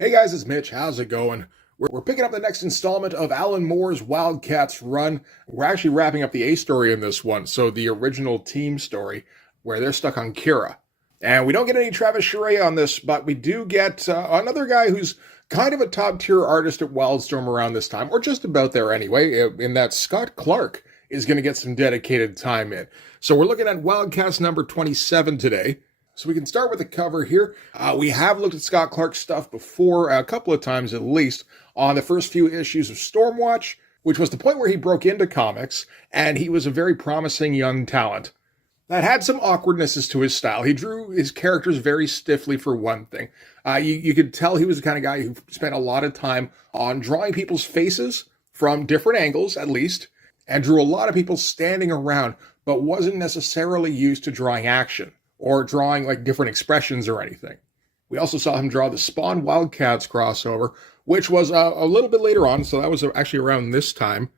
Hey guys, it's Mitch. How's it going? We're picking up the next installment of Alan Moore's Wildcats run. We're actually wrapping up the A story in this one, so the original team story, where they're stuck on Kira. And we don't get any Travis Charest on this, but we do get another guy who's kind of a top-tier artist at Wildstorm around this time, or just about there anyway, in that Scott Clark is going to get some dedicated time in. So we're looking at Wildcats number 27 today. So we can start with the cover here. We have looked at Scott Clark's stuff before, a couple of times at least, on the first few issues of Stormwatch, which was the point where he broke into comics, and he was a very promising young talent that had some awkwardnesses to his style. He drew his characters very stiffly, for one thing. You could tell he was the kind of guy who spent a lot of time on drawing people's faces from different angles, at least, and drew a lot of people standing around, but wasn't necessarily used to drawing action or drawing like different expressions or anything. We also saw him draw the Spawn Wildcats crossover, which was a little bit later on, so that was actually around this time,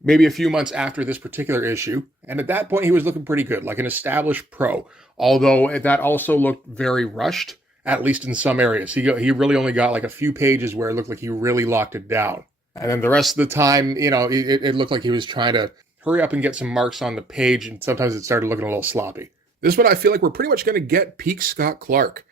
maybe a few months after this particular issue. And at that point, he was looking pretty good, like an established pro, although that also looked very rushed, at least in some areas. He really only got like a few pages where it looked like he really locked it down. And then the rest of the time, it looked like he was trying to hurry up and get some marks on the page, and sometimes it started looking a little sloppy. This one, I feel like we're pretty much going to get peak Scott Clark.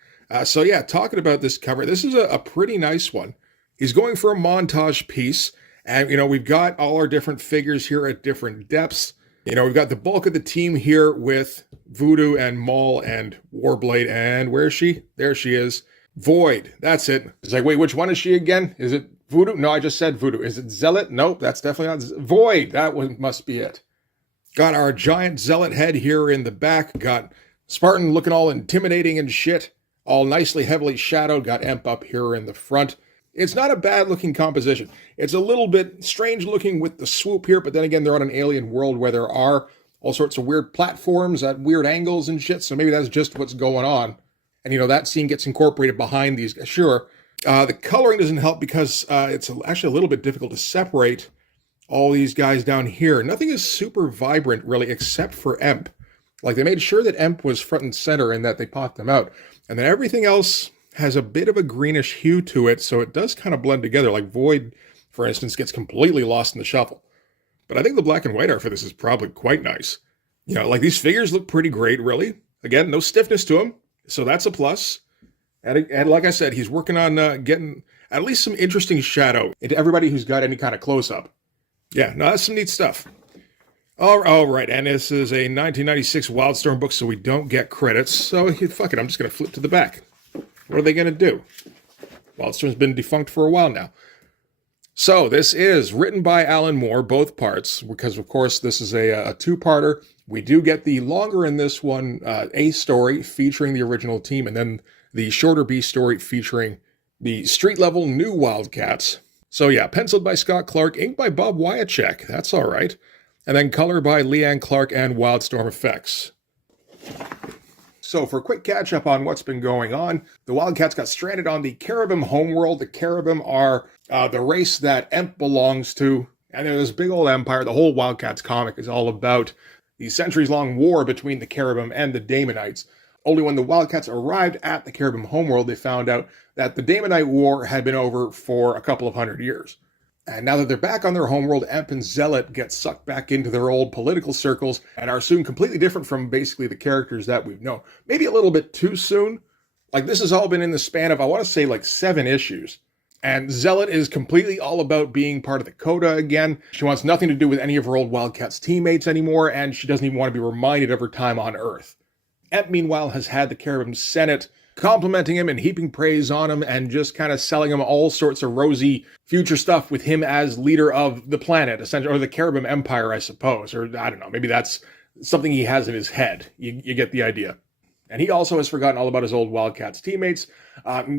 So yeah, talking about this cover, this is a pretty nice one. He's going for a montage piece, and we've got all our different figures here at different depths. We've got the bulk of the team here with Voodoo and Maul and Warblade, and where is she? There she is. Void, that's it. It's like, wait, which one is she again? Is it Voodoo? No, I just said Voodoo. Is it Zealot? Nope, that's definitely not Void. That one must be it. Got our giant zealot head here in the back. Got Spartan looking all intimidating and shit. All nicely heavily shadowed. Got Emp up here in the front. It's not a bad looking composition. It's a little bit strange looking with the swoop here, but then again, they're on an alien world where there are all sorts of weird platforms at weird angles and shit, so maybe that's just what's going on. And that scene gets incorporated behind these guys. Sure. The coloring doesn't help because it's actually a little bit difficult to separate all these guys down here. Nothing is super vibrant, really, except for Emp. Like, they made sure that Emp was front and center and that they popped them out. And then everything else has a bit of a greenish hue to it, so it does kind of blend together. Like, Void, for instance, gets completely lost in the shuffle. But I think the black and white art for this is probably quite nice. Like, these figures look pretty great, really. Again, no stiffness to them, so that's a plus. And like I said, he's working on getting at least some interesting shadow into everybody who's got any kind of close-up. Yeah, no, that's some neat stuff. All right, and this is a 1996 Wildstorm book, so we don't get credits. So, fuck it, I'm just going to flip to the back. What are they going to do? Wildstorm's been defunct for a while now. So, this is written by Alan Moore, both parts, because, of course, this is a two-parter. We do get the longer in this one, A story featuring the original team, and then the shorter B story featuring the street-level new Wildcats. So yeah, penciled by Scott Clark, inked by Bob Wyacek, that's all right. And then color by Leanne Clark and Wildstorm Effects. So for a quick catch-up on what's been going on, the Wildcats got stranded on the Caribim homeworld. The Caribim are the race that Emp belongs to, and they're this big old empire. The whole Wildcats comic is all about the centuries-long war between the Caribim and the Damonites. Only when the Wildcats arrived at the Caribim homeworld, they found out that the Damonite War had been over for a couple of 100 years. And now that they're back on their homeworld, Emp and Zealot get sucked back into their old political circles and are soon completely different from basically the characters that we've known. Maybe a little bit too soon. Like, this has all been in the span of, I want to say, like 7 issues. And Zealot is completely all about being part of the Coda again. She wants nothing to do with any of her old Wildcats teammates anymore, and she doesn't even want to be reminded of her time on Earth. Emp, meanwhile, has had the Caribim Senate complimenting him and heaping praise on him and just kind of selling him all sorts of rosy future stuff with him as leader of the planet, essentially, or the Caribim Empire, I suppose. Or, I don't know, maybe that's something he has in his head. You get the idea. And he also has forgotten all about his old Wildcats teammates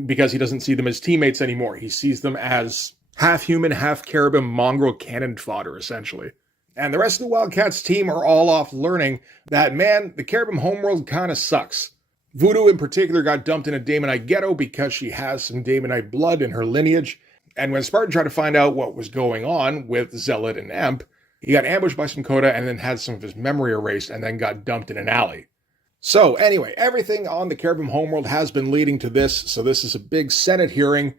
because he doesn't see them as teammates anymore. He sees them as half-human, half-Caribim mongrel cannon fodder, essentially. And the rest of the Wildcats team are all off learning that, man, the Caribim homeworld kind of sucks. Voodoo in particular got dumped in a Damonite ghetto because she has some Damonite blood in her lineage. And when Spartan tried to find out what was going on with Zealot and Emp, he got ambushed by some Coda and then had some of his memory erased and then got dumped in an alley. So anyway, everything on the Caribim homeworld has been leading to this. So this is a big Senate hearing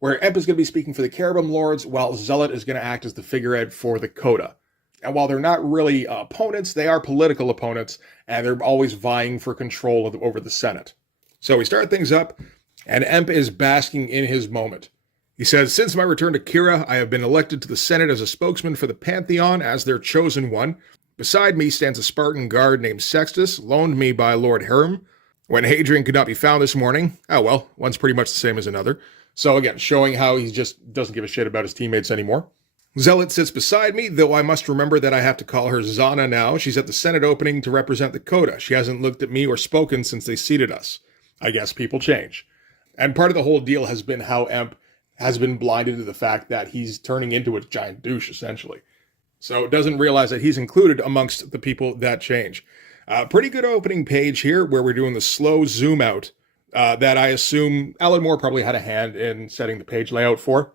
where Emp is going to be speaking for the Cherubim Lords, while Zealot is going to act as the figurehead for the Coda. And while they're not really opponents, they are political opponents, and they're always vying for control over the Senate. So we start things up, and Emp is basking in his moment. He says, "Since my return to Kira, I have been elected to the Senate as a spokesman for the Pantheon as their chosen one. Beside me stands a Spartan guard named Sextus, loaned me by Lord Herm. When Hadrian could not be found this morning, oh well, one's pretty much the same as another." So again, showing how he just doesn't give a shit about his teammates anymore. "Zealot sits beside me, though I must remember that I have to call her Zana now. She's at the Senate opening to represent the Coda. She hasn't looked at me or spoken since they seated us. I guess people change." And part of the whole deal has been how Emp has been blinded to the fact that he's turning into a giant douche, essentially. So doesn't realize that he's included amongst the people that change. Pretty good opening page here where we're doing the slow zoom out that I assume Alan Moore probably had a hand in setting the page layout for.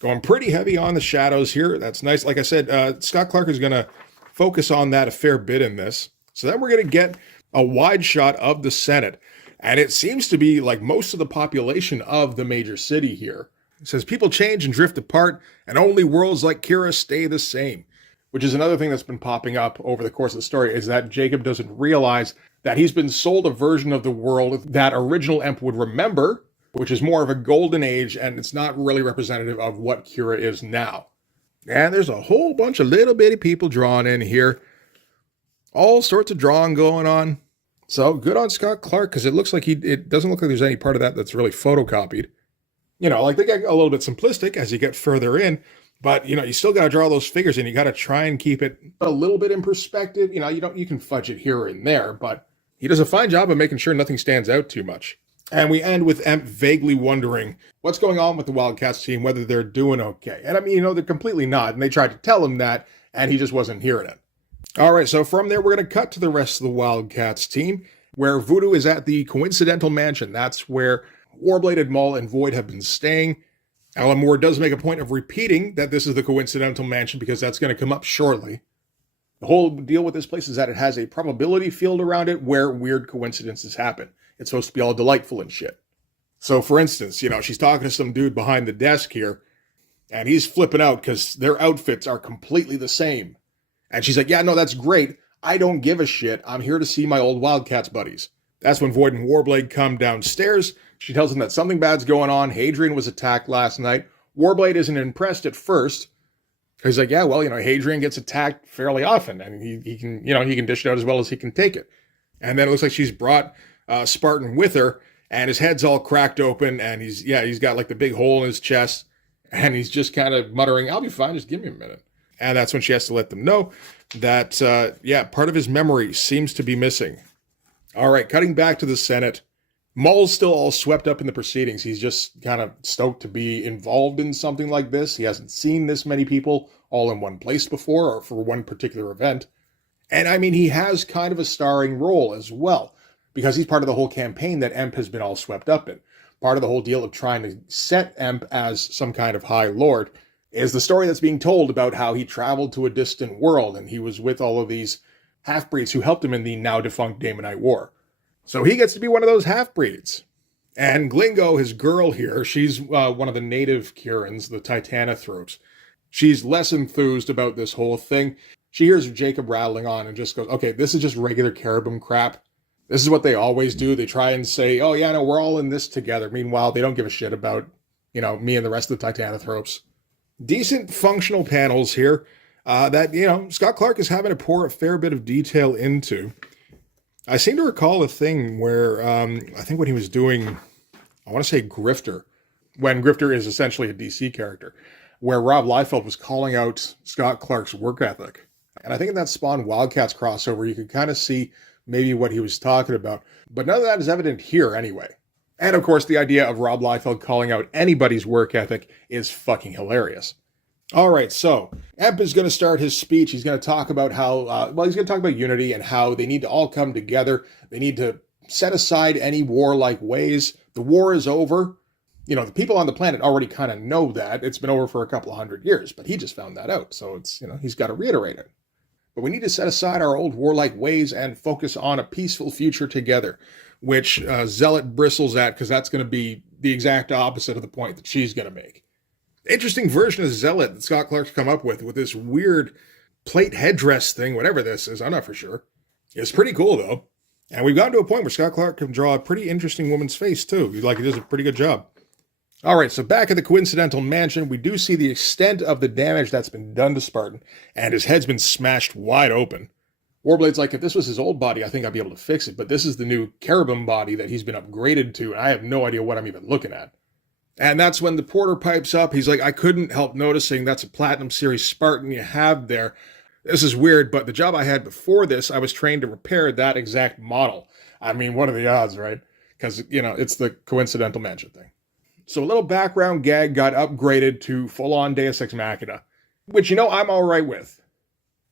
Going pretty heavy on the shadows here. That's nice. Like I said, Scott Clark is going to focus on that a fair bit in this. So then we're going to get a wide shot of the Senate. And it seems to be like most of the population of the major city here. It says, "People change and drift apart, and only worlds like Kira stay the same." Which is another thing that's been popping up over the course of the story, is that Jacob doesn't realize that he's been sold a version of the world that original Emp would remember, which is more of a golden age, and it's not really representative of what Kira is now. And there's a whole bunch of little bitty people drawn in here. All sorts of drawing going on. So good on Scott Clark, because it looks like it doesn't look like there's any part of that that's really photocopied. You know, like they get a little bit simplistic as you get further in, but you know, you still got to draw those figures and you got to try and keep it a little bit in perspective. You know, you can fudge it here and there, but he does a fine job of making sure nothing stands out too much. And we end with Emp vaguely wondering what's going on with the Wildcats team, whether they're doing okay. And I mean, you know, they're completely not. And they tried to tell him that, and he just wasn't hearing it. All right, so from there, we're going to cut to the rest of the Wildcats team, where Voodoo is at the Coincidental Mansion. That's where Warbladed, Maul, and Void have been staying. Alan Moore does make a point of repeating that this is the Coincidental Mansion because that's going to come up shortly. The whole deal with this place is that it has a probability field around it where weird coincidences happen. It's supposed to be all delightful and shit. So, for instance, you know, she's talking to some dude behind the desk here, and he's flipping out because their outfits are completely the same. And she's like, "Yeah, no, that's great. I don't give a shit. I'm here to see my old Wildcats buddies." That's when Void and Warblade come downstairs. She tells him that something bad's going on. Hadrian was attacked last night. Warblade isn't impressed at first. He's like, "Yeah, well, you know, Hadrian gets attacked fairly often, and he can, you know, he can dish it out as well as he can take it." And then it looks like she's brought Spartan with her, and his head's all cracked open, and he's got like the big hole in his chest, and he's just kind of muttering, "I'll be fine, just give me a minute." And that's when she has to let them know that, part of his memory seems to be missing. All right, cutting back to the Senate. Maul's still all swept up in the proceedings. He's just kind of stoked to be involved in something like this. He hasn't seen this many people all in one place before or for one particular event. And I mean, he has kind of a starring role as well, because he's part of the whole campaign that Emp has been all swept up in. Part of the whole deal of trying to set Emp as some kind of high lord is the story that's being told about how he traveled to a distant world and he was with all of these half-breeds who helped him in the now-defunct Daemonite War. So he gets to be one of those half-breeds. And Glingo, his girl here, she's one of the native Kirans, the Titanthropes. She's less enthused about this whole thing. She hears Jacob rattling on and just goes, "Okay, this is just regular Cherubim crap. This is what they always do. They try and say, oh yeah, no, we're all in this together." Meanwhile, they don't give a shit about, you know, me and the rest of the Titanthropes. Decent functional panels here that, you know, Scott Clark is having to pour a fair bit of detail into. I seem to recall a thing where I think when he was doing, I want to say Grifter, when Grifter is essentially a DC character, where Rob Liefeld was calling out Scott Clark's work ethic. And I think in that Spawn Wildcats crossover, you could kind of see maybe what he was talking about. But none of that is evident here anyway. And of course, the idea of Rob Liefeld calling out anybody's work ethic is fucking hilarious. All right, so Emp is going to start his speech. He's going to talk about how, he's going to talk about unity and how they need to all come together. They need to set aside any warlike ways. The war is over. You know, the people on the planet already kind of know that. It's been over for a couple of 100 years, but he just found that out. So it's, you know, he's got to reiterate it. But we need to set aside our old warlike ways and focus on a peaceful future together, which Zealot bristles at because that's going to be the exact opposite of the point that she's going to make. Interesting version of Zealot that Scott Clark's come up with this weird plate headdress thing, whatever this is, I'm not for sure. It's pretty cool, though. And we've gotten to a point where Scott Clark can draw a pretty interesting woman's face, too. He does a pretty good job. All right, so back at the coincidental mansion, we do see the extent of the damage that's been done to Spartan, and his head's been smashed wide open. Warblade's like, if this was his old body, I think I'd be able to fix it, but this is the new cherubim body that he's been upgraded to, and I have no idea what I'm even looking at. And that's when the porter pipes up. He's like, I couldn't help noticing that's a Platinum Series Spartan you have there. This is weird, but the job I had before this, I was trained to repair that exact model. I mean, what are the odds, right? Because, it's the coincidental mansion thing. So a little background gag got upgraded to full-on Deus Ex Machina, which, I'm all right with.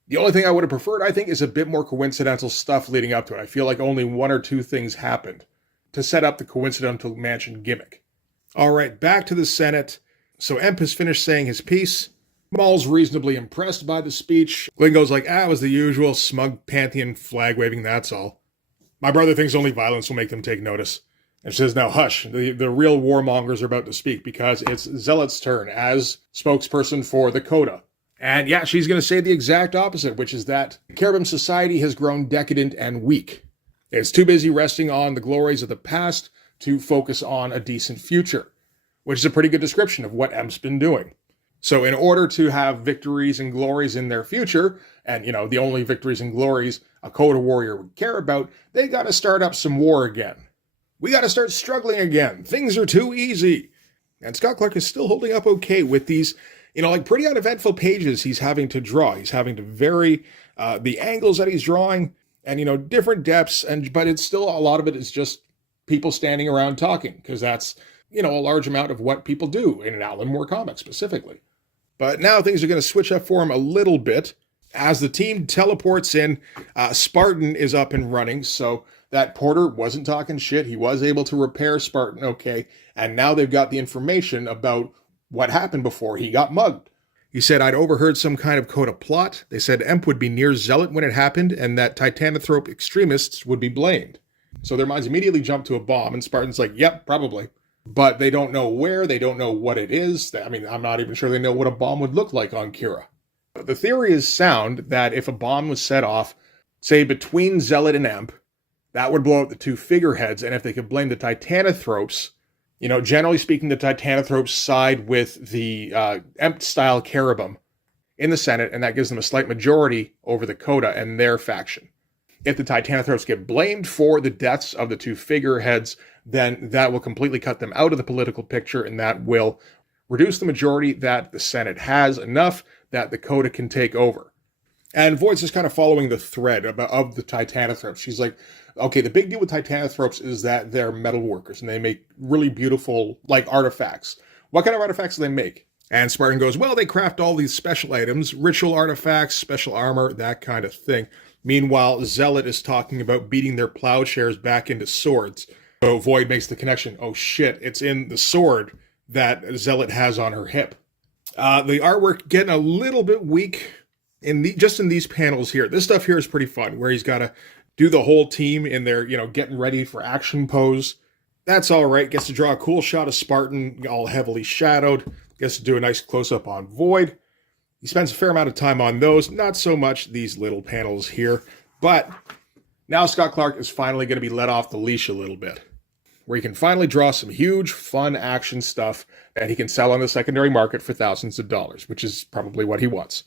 The only thing I would have preferred, I think, is a bit more coincidental stuff leading up to it. I feel like only one or two things happened to set up the coincidental mansion gimmick. All right, back to the Senate. So Emp has finished saying his piece. Maul's reasonably impressed by the speech. Glenn goes like, it was the usual smug Pantheon flag waving, that's all. My brother thinks only violence will make them take notice. And she says, now hush, the real warmongers are about to speak because it's Zealot's turn as spokesperson for the Coda. And yeah, she's going to say the exact opposite, which is that Cherubim society has grown decadent and weak. It's too busy resting on the glories of the past to focus on a decent future, which is a pretty good description of what Emp's been doing. So in order to have victories and glories in their future, and, the only victories and glories a Coda warrior would care about, they got to start up some war again. We got to start struggling again. Things are too easy. And Scott Clark is still holding up okay with these, pretty uneventful pages he's having to draw. He's having to vary the angles that he's drawing and, different depths. But it's still, a lot of it is just people standing around talking, because that's, a large amount of what people do in an Alan Moore comic specifically. But now things are going to switch up for him a little bit. As the team teleports in, Spartan is up and running, so that porter wasn't talking shit. He was able to repair Spartan okay, and now they've got the information about what happened before he got mugged. He said, I'd overheard some kind of Coda plot. They said Emp would be near Zealot when it happened, and that Titanthrope extremists would be blamed. So their minds immediately jumped to a bomb, and Spartan's like, yep, probably. But they don't know where, they don't know what it is. I'm not even sure they know what a bomb would look like on Kira. The theory is sound that if a bomb was set off, say between Zealot and Emp, that would blow up the two figureheads, and if they could blame the Titanthropes, generally speaking, the Titanthropes side with the Emp-style cherubim in the Senate, and that gives them a slight majority over the Coda and their faction. If the Titanthropes get blamed for the deaths of the two figureheads, then that will completely cut them out of the political picture, and that will reduce the majority that the Senate has enough that the Coda can take over. And Voight's just kind of following the thread of the Titanthropes. She's like, okay, the big deal with Titanthropes is that they're metal workers, and they make really beautiful, artifacts. What kind of artifacts do they make? And Spartan goes, well, they craft all these special items, ritual artifacts, special armor, that kind of thing. Meanwhile, Zealot is talking about beating their plowshares back into swords. So Void makes the connection, oh shit, it's in the sword that Zealot has on her hip. The artwork getting a little bit weak just in these panels here. This stuff here is pretty fun, where he's got to do the whole team in their, getting ready for action pose. That's all right. Gets to draw a cool shot of Spartan, all heavily shadowed. Gets to do a nice close-up on Void. He spends a fair amount of time on those. Not so much these little panels here. But now Scott Clark is finally going to be let off the leash a little bit, where he can finally draw some huge, fun action stuff that he can sell on the secondary market for thousands of dollars, which is probably what he wants.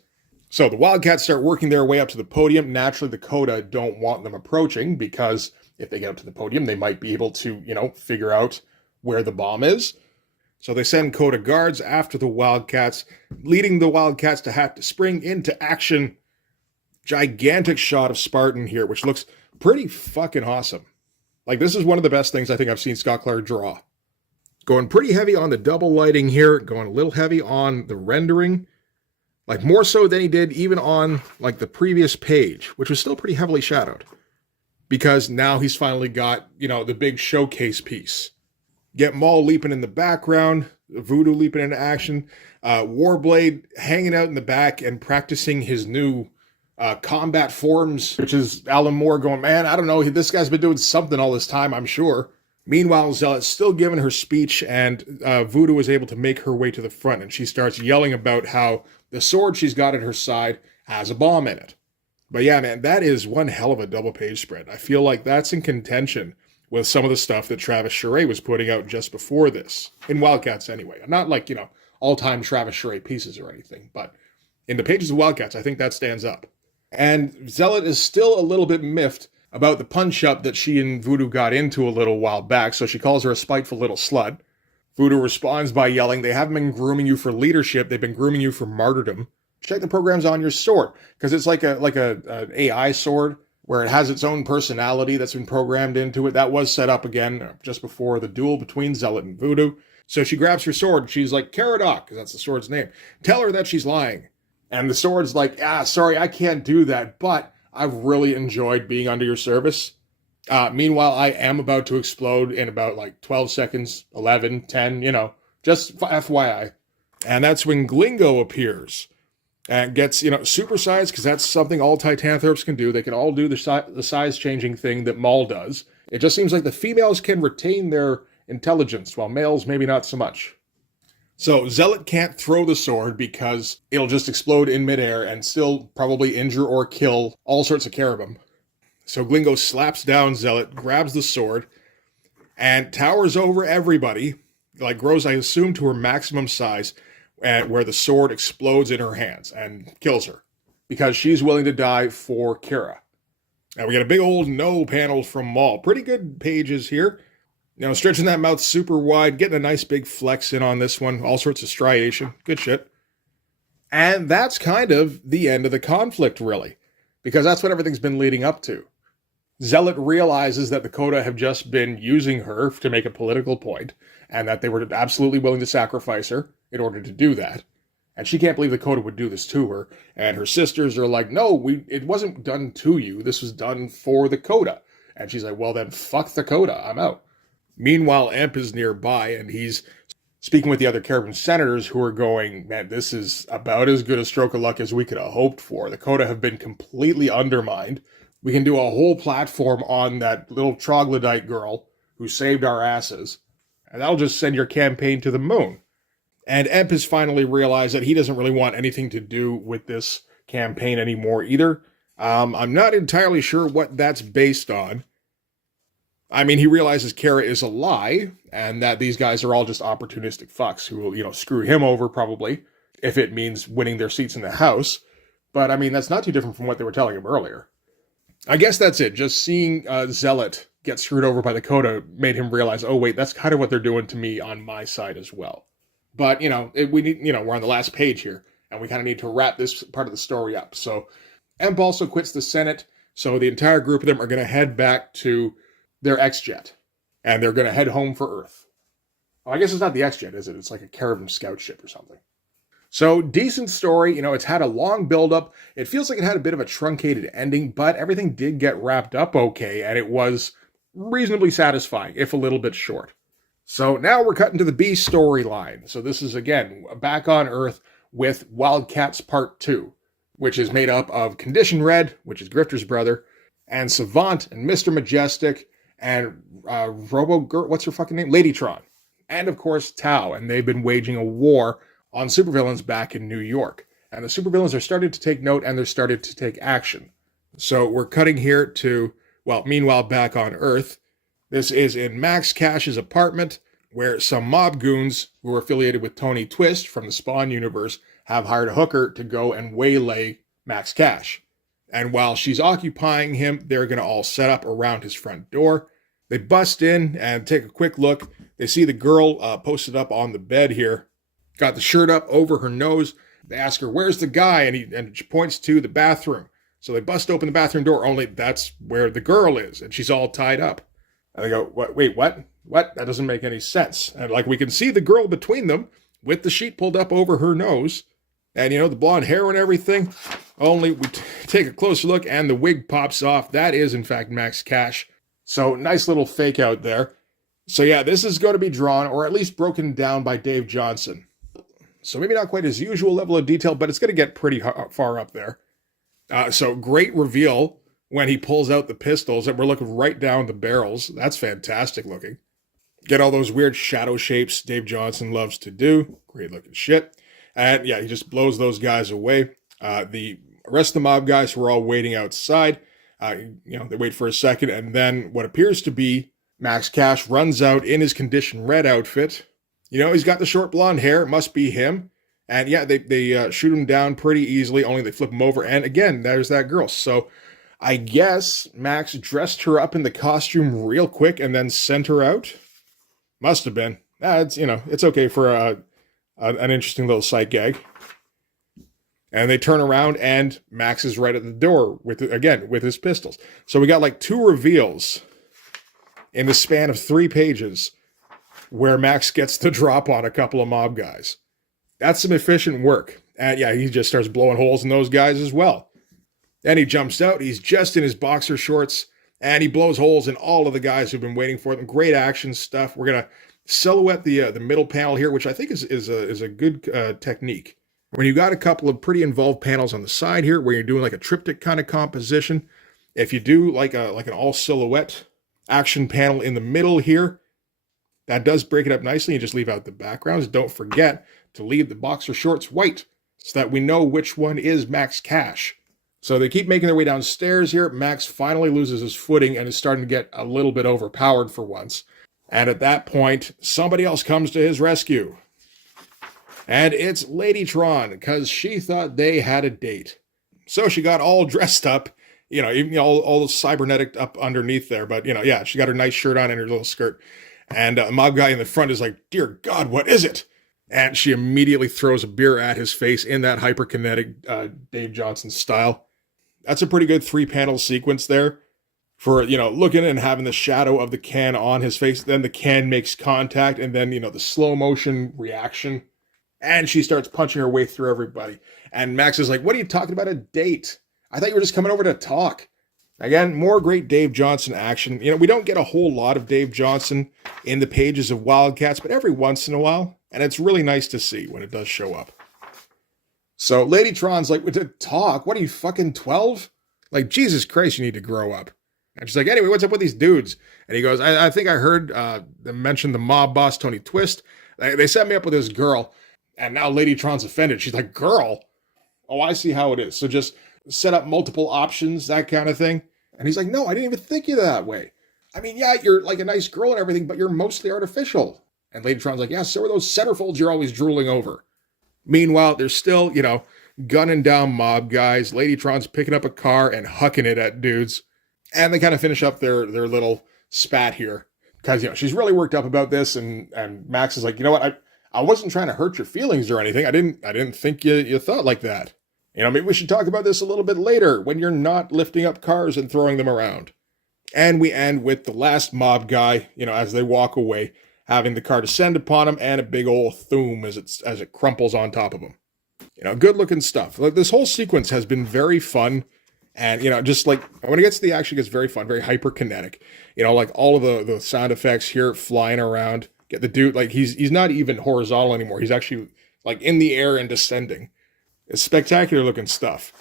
So the Wildcats start working their way up to the podium. Naturally, the Coda don't want them approaching, because if they get up to the podium, they might be able to, figure out where the bomb is. So they send Coda guards after the Wildcats, leading the Wildcats to have to spring into action. Gigantic shot of Spartan here, which looks pretty fucking awesome. This is one of the best things I think I've seen Scott Clark draw. Going pretty heavy on the double lighting here, going a little heavy on the rendering. More so than he did even on, the previous page, which was still pretty heavily shadowed. Because now he's finally got, the big showcase piece. Get Maul leaping in the background, Voodoo leaping into action, Warblade hanging out in the back and practicing his new combat forms, which is Alan Moore going, man, I don't know, this guy's been doing something all this time, I'm sure. Meanwhile, Zealot's still giving her speech, and Voodoo is able to make her way to the front, and she starts yelling about how the sword she's got at her side has a bomb in it. But yeah, man, that is one hell of a double-page spread. I feel like that's in contention with some of the stuff that Travis Charest was putting out just before this. In Wildcats, anyway. Not like, all-time Travis Charest pieces or anything, but in the pages of Wildcats, I think that stands up. And Zealot is still a little bit miffed about the punch-up that she and Voodoo got into a little while back, so she calls her a spiteful little slut. Voodoo responds by yelling, "They haven't been grooming you for leadership, they've been grooming you for martyrdom. Check the programs on your sword," because it's like an AI sword where it has its own personality that's been programmed into it. That was set up again just before the duel between Zealot and Voodoo. So she grabs her sword, and she's like, "Caradoc," because that's the sword's name. "Tell her that she's lying." And the sword's like, "Sorry, I can't do that, but I've really enjoyed being under your service. Meanwhile, I am about to explode in about 12 seconds, 11, 10, just FYI. And that's when Glingo appears and gets, supersized, because that's something all Titanthropes can do. They can all do the size-changing thing that Maul does. It just seems like the females can retain their intelligence, while males maybe not so much. So Zealot can't throw the sword because it'll just explode in midair and still probably injure or kill all sorts of cherubim. So Glingo slaps down Zealot, grabs the sword, and towers over everybody, grows, I assume, to her maximum size, where the sword explodes in her hands and kills her, because she's willing to die for Kira. And we get a big old no panel from Maul. Pretty good pages here. Stretching that mouth super wide, getting a nice big flex in on this one. All sorts of striation. Good shit. And that's kind of the end of the conflict, really, because that's what everything's been leading up to. Zealot realizes that the Coda have just been using her to make a political point, and that they were absolutely willing to sacrifice her in order to do that. And she can't believe the Coda would do this to her. And her sisters are like, "No, it wasn't done to you. This was done for the Coda." And she's like, "Well, then fuck the Coda. I'm out." Meanwhile, Emp is nearby, and he's speaking with the other Caribbean senators, who are going, "Man, this is about as good a stroke of luck as we could have hoped for. The Coda have been completely undermined. We can do a whole platform on that little troglodyte girl who saved our asses, and that'll just send your campaign to the moon." And Emp has finally realized that he doesn't really want anything to do with this campaign anymore either. I'm not entirely sure what that's based on. I mean, he realizes Kara is a lie, and that these guys are all just opportunistic fucks who will, screw him over, probably, if it means winning their seats in the House. But, I mean, that's not too different from what they were telling him earlier. I guess that's it. Just seeing Zealot get screwed over by the Coda made him realize, oh, wait, that's kind of what they're doing to me on my side as well. But, we need, we're on the last page here, and we kind of need to wrap this part of the story up. So, Emp also quits the Senate, so the entire group of them are going to head back to their X-Jet, and they're going to head home for Earth. Well, I guess it's not the X-Jet, is it? It's like a Caravan scout ship or something. So, decent story. It's had a long build-up. It feels like it had a bit of a truncated ending, but everything did get wrapped up okay, and it was reasonably satisfying, if a little bit short. So, now we're cutting to the B storyline. So, this is, again, back on Earth with Wildcats Part 2, which is made up of Condition Red, which is Grifter's brother, and Savant, and Mr. Majestic, and what's her fucking name? Ladytron. And, of course, Tau. And they've been waging a war on supervillains back in New York. And the supervillains are starting to take note, and they're starting to take action. So we're cutting here to, meanwhile, back on Earth. This is in Max Cash's apartment, where some mob goons who are affiliated with Tony Twist from the Spawn universe have hired a hooker to go and waylay Max Cash. And while she's occupying him, they're going to all set up around his front door. They bust in and take a quick look. They see the girl posted up on the bed here, got the shirt up over her nose. They ask her, "Where's the guy?" And she points to the bathroom. So they bust open the bathroom door, only that's where the girl is, and she's all tied up. And they go, Wait, what? What? That doesn't make any sense." And we can see the girl between them with the sheet pulled up over her nose. And, the blonde hair and everything. Only we take a closer look and the wig pops off. That is, in fact, Max Cash. So, nice little fake out there. So, yeah, this is going to be drawn, or at least broken down by Dave Johnson. So, maybe not quite his usual level of detail, but it's going to get pretty far up there. So, great reveal when he pulls out the pistols, and we're looking right down the barrels. That's fantastic looking. Get all those weird shadow shapes Dave Johnson loves to do. Great looking shit. And yeah, he just blows those guys away. The rest of the mob guys were all waiting outside. They wait for a second, and then what appears to be Max Cash runs out in his condition red outfit. He's got the short blonde hair. It must be him. And yeah, they shoot him down pretty easily, only they flip him over. And again, there's that girl. So I guess Max dressed her up in the costume real quick and then sent her out. Must have been. It's okay for an interesting little sight gag. And they turn around, and Max is right at the door with his pistols. So we got like 2 reveals in the span of 3 pages where Max gets the drop on a couple of mob guys. That's some efficient work. And yeah, he just starts blowing holes in those guys as well. Then he jumps out. He's just in his boxer shorts, and he blows holes in all of the guys who've been waiting for them. Great action stuff. We're gonna silhouette the middle panel here, which I think is a good technique. When you got a couple of pretty involved panels on the side here, where you're doing like a triptych kind of composition, if you do like an all silhouette action panel in the middle here, that does break it up nicely. You just leave out the backgrounds. Don't forget to leave the boxer shorts white so that we know which one is Max Cash. So they keep making their way downstairs here. Max finally loses his footing and is starting to get a little bit overpowered for once. And at that point, somebody else comes to his rescue. And it's Ladytron, because she thought they had a date. So she got all dressed up, even all cybernetic up underneath there. But, she got her nice shirt on and her little skirt. And a mob guy in the front is like, "Dear God, what is it?" And she immediately throws a beer at his face in that hyperkinetic Dave Johnson style. That's a pretty good 3-panel sequence there for, looking and having the shadow of the can on his face. Then the can makes contact, and then, the slow motion reaction. And she starts punching her way through everybody. And Max is like, "What are you talking about, a date? I thought you were just coming over to talk." Again, more great Dave Johnson action. We don't get a whole lot of Dave Johnson in the pages of Wildcats, but every once in a while. And it's really nice to see when it does show up. So Ladytron's like, "To talk? What are you, fucking 12? Like, Jesus Christ, you need to grow up." And she's like, "Anyway, what's up with these dudes?" And he goes, I think I heard them mention the mob boss, Tony Twist. They set me up with this girl. And now Ladytron's offended. She's like, "Girl? Oh, I see how it is. So just set up multiple options, that kind of thing." And he's like, "No, I didn't even think of you that way. I mean, yeah, you're like a nice girl and everything, but you're mostly artificial." And Ladytron's like, "Yeah, so are those centerfolds you're always drooling over." Meanwhile, there's still, gunning down mob guys. Ladytron's picking up a car and hucking it at dudes. And they kind of finish up their little spat here. Because, she's really worked up about this. And Max is like, "You know what? I wasn't trying to hurt your feelings or anything. I didn't think you thought like that. Maybe we should talk about this a little bit later when you're not lifting up cars and throwing them around." And we end with the last mob guy, as they walk away, having the car descend upon him and a big old thoom as it crumples on top of him. Good looking stuff. Like, this whole sequence has been very fun. And, just like when it gets to the action, it gets very fun, very hyperkinetic. Like all of the sound effects here flying around. Get the dude, like he's not even horizontal anymore. He's actually like in the air and descending. It's spectacular looking stuff.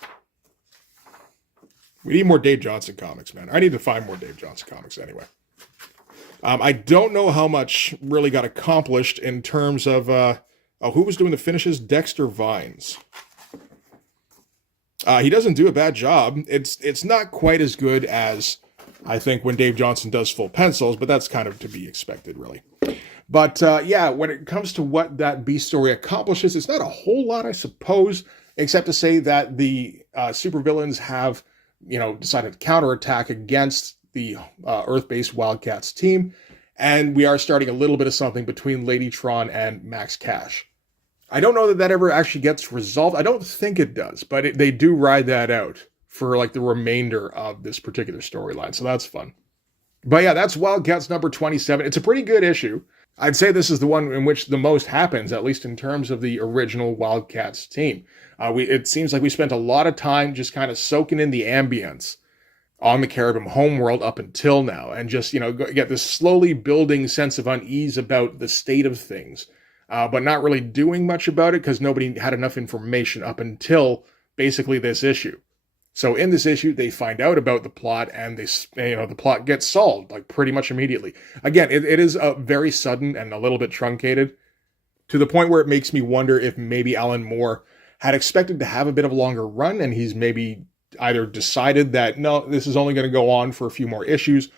We need more Dave Johnson comics, man. I need to find more Dave Johnson comics anyway. I don't know how much really got accomplished in terms of who was doing the finishes. Dexter Vines. He doesn't do a bad job. It's not quite as good as I think when Dave Johnson does full pencils, but that's kind of to be expected, really. But when it comes to what that B story accomplishes, it's not a whole lot, I suppose, except to say that the supervillains have, decided to counterattack against the Earth-based Wildcats team, and we are starting a little bit of something between Ladytron and Max Cash. I don't know that ever actually gets resolved. I don't think it does, but they do ride that out for like the remainder of this particular storyline, so that's fun. But yeah, that's Wildcats number 27. It's a pretty good issue. I'd say this is the one in which the most happens, at least in terms of the original Wildcats team. It seems like we spent a lot of time just kind of soaking in the ambience on the Caribbean homeworld up until now, and just, get this slowly building sense of unease about the state of things, but not really doing much about it because nobody had enough information up until basically this issue. So in this issue, they find out about the plot, and the plot gets solved like pretty much immediately. Again, it is very sudden and a little bit truncated, to the point where it makes me wonder if maybe Alan Moore had expected to have a bit of a longer run, and he's maybe either decided that, no, this is only going to go on for a few more issues,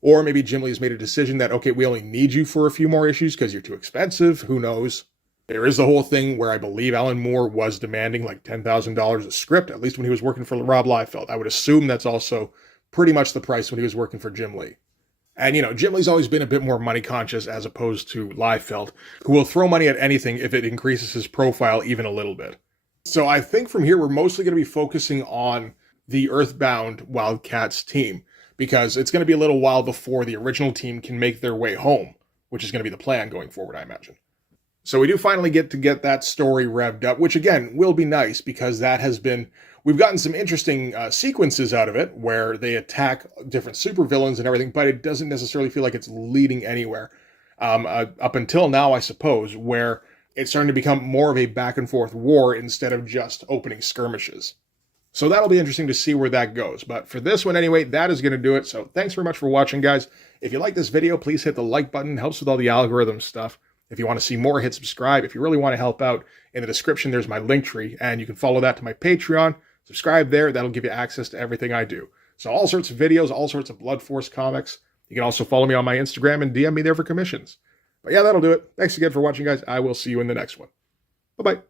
or maybe Jim Lee has made a decision that, okay, we only need you for a few more issues because you're too expensive. Who knows? There is the whole thing where I believe Alan Moore was demanding like $10,000 a script, at least when he was working for Rob Liefeld. I would assume that's also pretty much the price when he was working for Jim Lee. And, Jim Lee's always been a bit more money conscious as opposed to Liefeld, who will throw money at anything if it increases his profile even a little bit. So I think from here, we're mostly going to be focusing on the Earthbound Wildcats team, because it's going to be a little while before the original team can make their way home, which is going to be the plan going forward, I imagine. So we do finally get that story revved up, which again will be nice, because we've gotten some interesting sequences out of it where they attack different supervillains and everything, but it doesn't necessarily feel like it's leading anywhere. Up until now, I suppose, where it's starting to become more of a back and forth war instead of just opening skirmishes. So that'll be interesting to see where that goes. But for this one anyway, that is going to do it. So thanks very much for watching, guys. If you like this video, please hit the like button. It helps with all the algorithm stuff. If you want to see more, hit subscribe. If you really want to help out, in the description, there's my Linktree, and you can follow that to my Patreon. Subscribe there. That'll give you access to everything I do. So all sorts of videos, all sorts of Blood Force comics. You can also follow me on my Instagram and DM me there for commissions. But yeah, that'll do it. Thanks again for watching, guys. I will see you in the next one. Bye-bye.